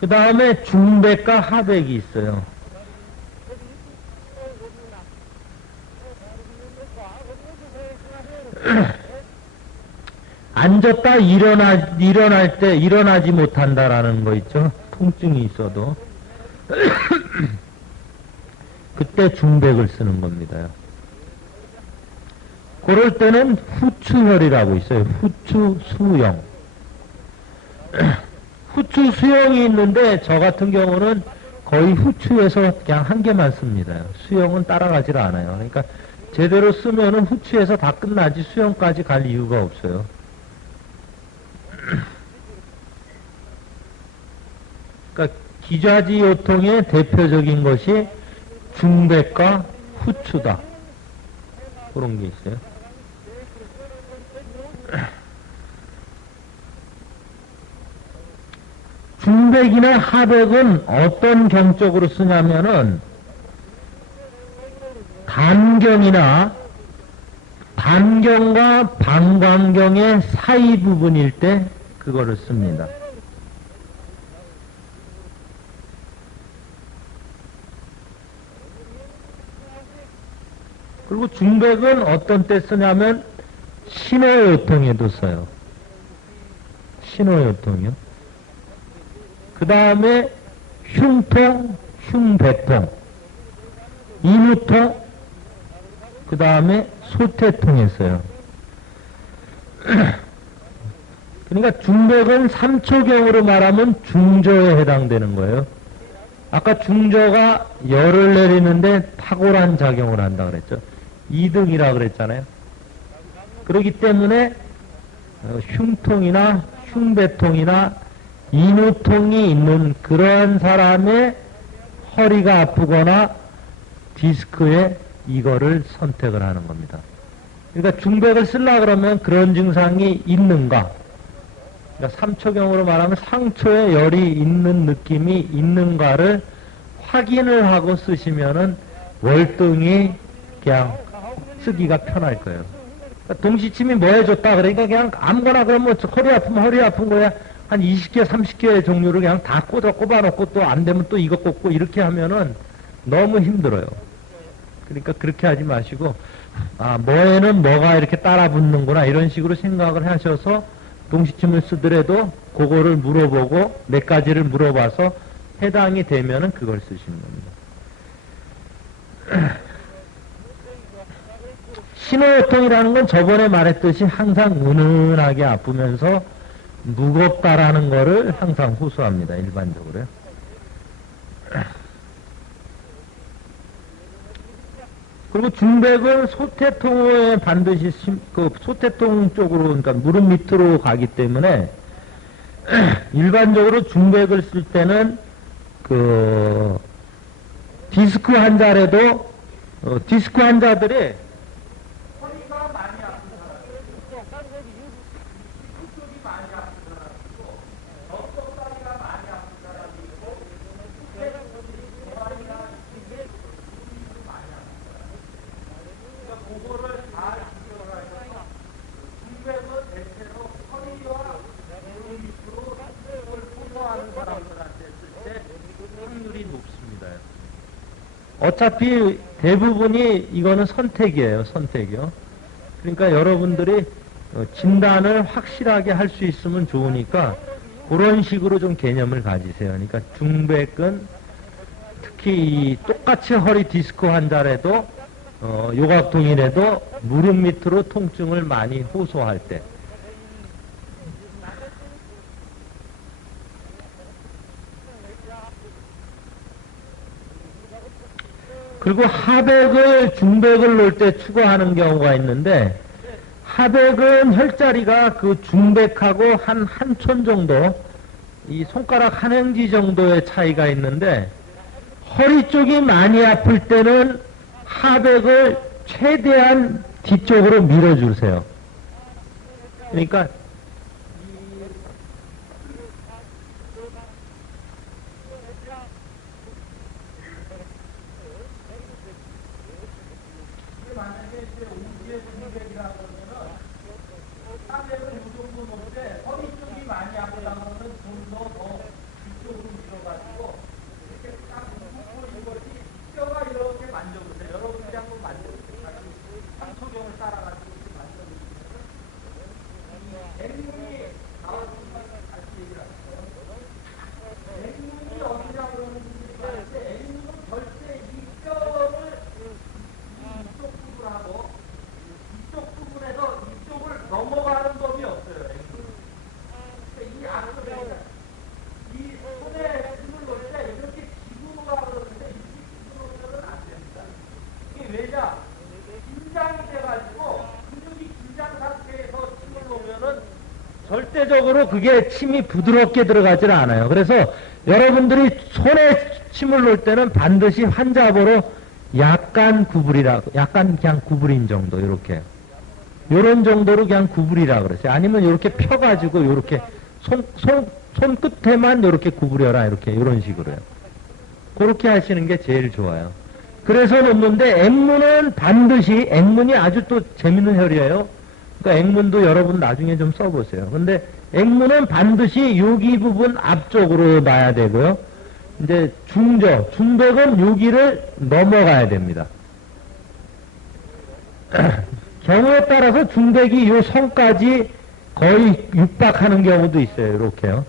그 다음에 중백과 하백이 있어요. 앉았다 일어날 때 일어나지 못한다라는 거 있죠. 통증이 있어도. 그때 중백을 쓰는 겁니다. 그럴 때는 후추혈이라고 있어요. 후추 수형. 후추 수형이 있는데 저 같은 경우는 거의 후추에서 그냥 한 개만 씁니다. 수형은 따라가질 않아요. 그러니까 제대로 쓰면은 후추에서 다 끝나지 수형까지 갈 이유가 없어요. 그러니까 기좌지 요통의 대표적인 것이 중백과 후추다. 그런 게 있어요. 중백이나 하백은 어떤 경적으로 쓰냐면은 단경이나 단경과 방광경의 사이 부분일 때 그거를 씁니다. 그리고 중백은 어떤 때 쓰냐면 신호요통에도 써요. 신호요통이요. 그 다음에 흉통, 흉배통, 인후통, 그 다음에 소태통에 써요. 그러니까 중백은 3초경으로 말하면 중저에 해당되는 거예요. 아까 중저가 열을 내리는데 탁월한 작용을 한다 그랬죠. 2등이라 그랬잖아요. 그렇기 때문에 흉통이나 흉배통이나 인후통이 있는 그러한 사람의 허리가 아프거나 디스크에 이거를 선택을 하는 겁니다. 그러니까 중백을 쓰려고 그러면 그런 증상이 있는가? 그러니까 3초경으로 말하면 상초에 열이 있는 느낌이 있는가를 확인을 하고 쓰시면은 월등히 그냥 쓰기가 편할 거예요. 그러니까 동시침이 뭐 해줬다? 그러니까 그냥 아무거나 그러면 허리 아프면 허리 아픈 거야. 한 20개, 30개의 종류를 그냥 다 꼽아놓고 또 안 되면 또 이거 꼽고 이렇게 하면은 너무 힘들어요. 그러니까 그렇게 하지 마시고, 아, 뭐에는 뭐가 이렇게 따라 붙는구나, 이런 식으로 생각을 하셔서 동시침을 쓰더라도 그거를 물어보고 몇 가지를 물어봐서 해당이 되면은 그걸 쓰시는 겁니다. 신호요통이라는 건 저번에 말했듯이 항상 은은하게 아프면서 무겁다라는 거를 항상 호소합니다. 일반적으로요. 그리고 중백은 소태통에 반드시 그 소태통 쪽으로, 그러니까 무릎 밑으로 가기 때문에 일반적으로 중백을 쓸 때는 그 디스크 환자라도 디스크 환자들이 허리가 많이 아픈 사람, 이쪽이 많이 아픈 사람이고 엉덩다리가 많이 아픈 사람이고 허리가 이게 많이 아픈 사람. 그러니까 그거를 잘 기억하셔서 중백은 대체로 허리와 무릎 밑으로 그걸 호소하는 사람들한테 쓸 때 확률이 높습니다. 어차피 대부분이 이거는 선택이에요. 선택이요. 그러니까 여러분들이 진단을 확실하게 할 수 있으면 좋으니까 그런 식으로 좀 개념을 가지세요. 그러니까 중백은 특히 똑같이 허리 디스크 환자라도 요각통이라도 무릎 밑으로 통증을 많이 호소할 때, 그리고 하백을 중백을 놓을 때 추가하는 경우가 있는데, 하백은 혈자리가 그 중백하고 한 촌 정도, 이 손가락 한 행지 정도의 차이가 있는데, 허리 쪽이 많이 아플 때는 하백을 최대한 뒤쪽으로 밀어주세요. 그러니까 하백을 이 정도 놓을 때 허리 쪽이 많이 아프다면 좀 더 뒤쪽으로 절대적으로 그게 침이 부드럽게 들어가질 않아요. 그래서 여러분들이 손에 침을 놓을 때는 반드시 환자보로 약간 구부리라, 약간 그냥 구부린 정도, 요렇게. 요런 정도로 그냥 구부리라 그랬어요. 아니면 요렇게 펴가지고 요렇게 손 끝에만 요렇게 구부려라, 이렇게, 요런 식으로요. 그렇게 하시는 게 제일 좋아요. 그래서 놓는데 앵문은 반드시, 앵문이 아주 또 재밌는 혈이에요. 그러니까 앵문도 여러분 나중에 좀 써보세요. 근데 앵문은 반드시 여기 부분 앞쪽으로 놔야 되고요. 이제 중백은 여기를 넘어가야 됩니다. 경우에 따라서 중백이 요 선까지 거의 육박하는 경우도 있어요. 이렇게요.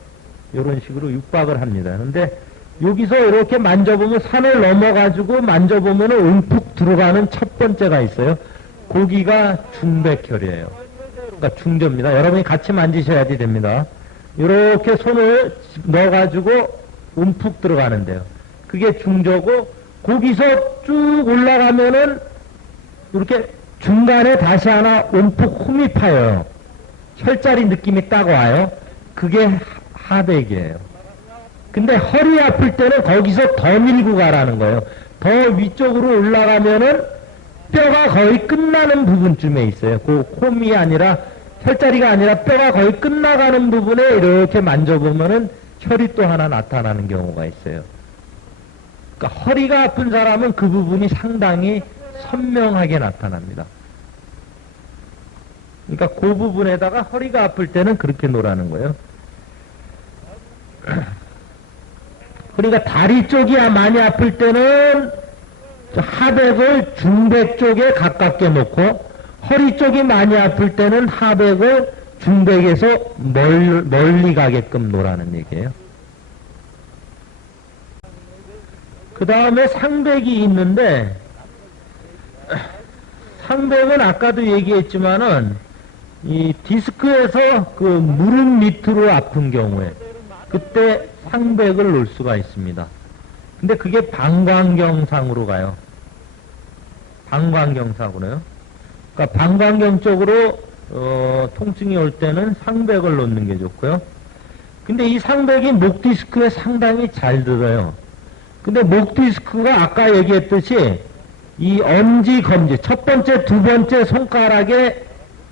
이런 식으로 육박을 합니다. 근데 여기서 이렇게 만져보면 산을 넘어가지고 만져보면 움푹 들어가는 첫 번째가 있어요. 거기가 중백혈이에요. 그러니까 중저입니다. 여러분이 같이 만지셔야지 됩니다. 이렇게 손을 넣어가지고 움푹 들어가는데요. 그게 중저고, 거기서 쭉 올라가면은 이렇게 중간에 다시 하나 움푹 홈이 파요. 혈자리 느낌이 딱 와요. 그게 하백이에요. 근데 허리 아플 때는 거기서 더 밀고 가라는 거예요. 더 위쪽으로 올라가면은 뼈가 거의 끝나는 부분쯤에 있어요. 그 홈이 아니라, 혈자리가 아니라 뼈가 거의 끝나가는 부분에 이렇게 만져보면은 혈이 또 하나 나타나는 경우가 있어요. 그러니까 허리가 아픈 사람은 그 부분이 상당히 선명하게 나타납니다. 그러니까 그 부분에다가 허리가 아플 때는 그렇게 놓으라는 거예요. 그러니까 다리 쪽이야 많이 아플 때는 하백을 중백 쪽에 가깝게 놓고, 허리 쪽이 많이 아플 때는 하백을 중백에서 멀리 가게끔 놓으라는 얘기예요. 그 다음에 상백이 있는데, 상백은 아까도 얘기했지만은 이 디스크에서 그 무릎 밑으로 아픈 경우에 그때 상백을 놓을 수가 있습니다. 근데 그게 방광경상으로 가요. 방광경상으로요. 그러니까 방광경 쪽으로 통증이 올 때는 상백을 놓는 게 좋고요. 근데 이 상백이 목 디스크에 상당히 잘 들어요. 근데 목 디스크가 아까 얘기했듯이 이 엄지, 검지, 첫 번째, 두 번째 손가락에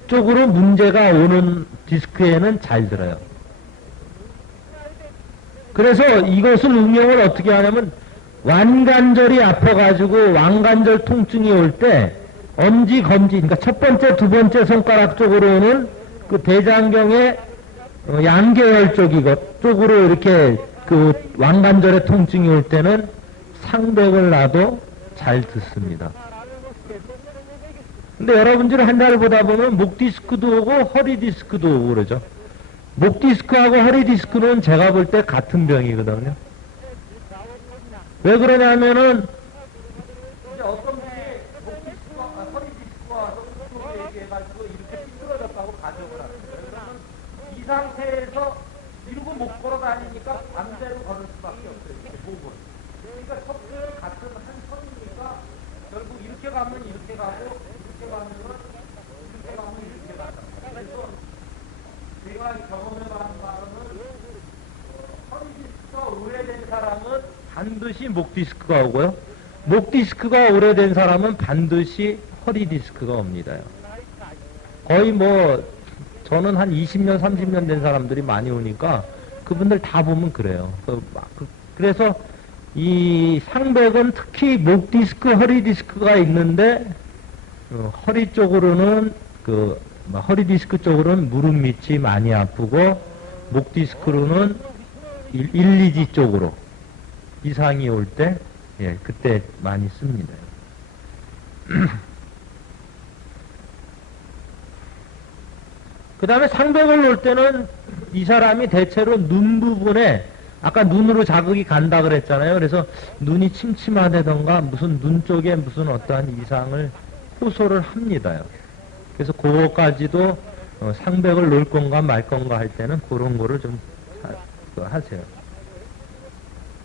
쪽으로 문제가 오는 디스크에는 잘 들어요. 그래서 이것을 응용을 어떻게 하냐면, 완관절이 아파가지고 왕관절 통증이 올 때 엄지, 검지, 그러니까 첫 번째, 두 번째 손가락 쪽으로 오는 그 대장경의 양계혈 쪽으로 이렇게 그 왕관절의 통증이 올 때는 상백을 놔도 잘 듣습니다. 근데 여러분들이 한달 보다 보면 목 디스크도 오고 허리 디스크도 오고 그러죠. 목 디스크하고 허리 디스크는 제가 볼 때 같은 병이거든요. 왜 그러냐면은 이제 어떤 분이 목 디스크와 허리 디스크와 와서 그쪽으로 얘기해가지고 이렇게 삐뚤어졌다고 가정을 합니다. 그러면 이 상태에서 이러고 못 걸어 다니니까 반대로 걸을 수밖에 없어요. 이렇게 목을. 그러니까 척추는 같은 한 선이니까 결국 이렇게 가면 이렇게 가고, 이렇게 가면 이렇게 간다. 그래서 제가 경험해봐는 바로는 허리 디스크가 오래된 사람은 반드시 목 디스크가 오고요. 목 디스크가 오래된 사람은 반드시 허리 디스크가 옵니다. 거의 뭐 저는 한 20년, 30년 된 사람들이 많이 오니까 그분들 다 보면 그래요. 그래서 이 상백은 특히 목 디스크, 허리 디스크가 있는데 허리 쪽으로는 허리 디스크 쪽으로는 무릎 밑이 많이 아프고, 목 디스크로는 1, 2지 쪽으로 이상이 올 때, 예, 그때 많이 씁니다. 그 다음에 상백을 놓을 때는 이 사람이 대체로 눈 부분에, 아까 눈으로 자극이 간다 그랬잖아요. 그래서 눈이 침침하다던가 무슨 눈 쪽에 무슨 어떠한 이상을 호소를 합니다요. 그래서 그거까지도 상백을 놓을 건가 말 건가 할 때는 그런 거를 좀 하세요.